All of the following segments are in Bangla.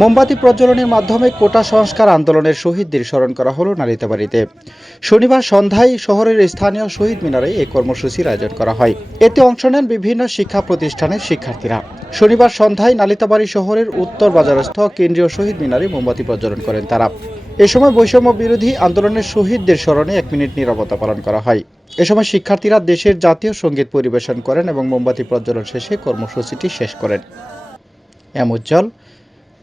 মোমবাতি প্রজ্বলনের মাধ্যমে কোটা সংস্কার আন্দোলনের শহীদদের স্মরণ করা হলো নালিতাবাড়িতে শনিবার সন্ধ্যায় শহরের স্থানীয় শহীদ মিনারে এই কর্মসূচির আয়োজন করা হয়। এতে অংশ নেন বিভিন্ন শিক্ষা প্রতিষ্ঠানের শিক্ষার্থীরা। শনিবার সন্ধ্যায় নালিতাবাড়ি শহরের উত্তর বাজারস্থ কেন্দ্রীয় শহীদ মিনারে মোমবাতি প্রজ্বলন করেন তারা। এ সময় বৈষম্য বিরোধী আন্দোলনের শহীদদের স্মরণে এক মিনিট নীরবতা পালন করা হয়। এ সময় শিক্ষার্থীরা দেশের জাতীয় সংগীত পরিবেশন করেন এবং মোমবাতি প্রজ্বলন শেষে কর্মসূচিটি শেষ করেন। এম উজ্জ্বল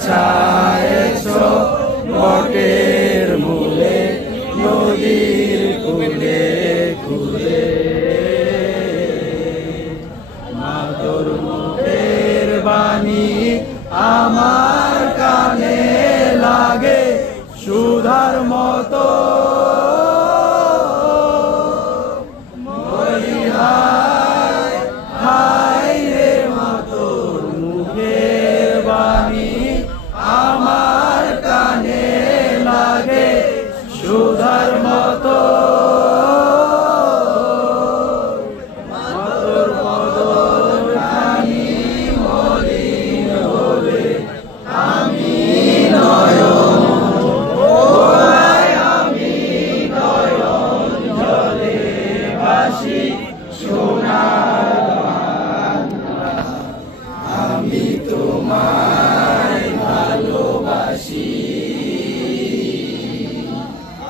বিছায়েছ মটের মূলে নদীর কুলে কুলে। মাতর মুখের বাণী আমার কানে লাগে সুধার মতো Shona.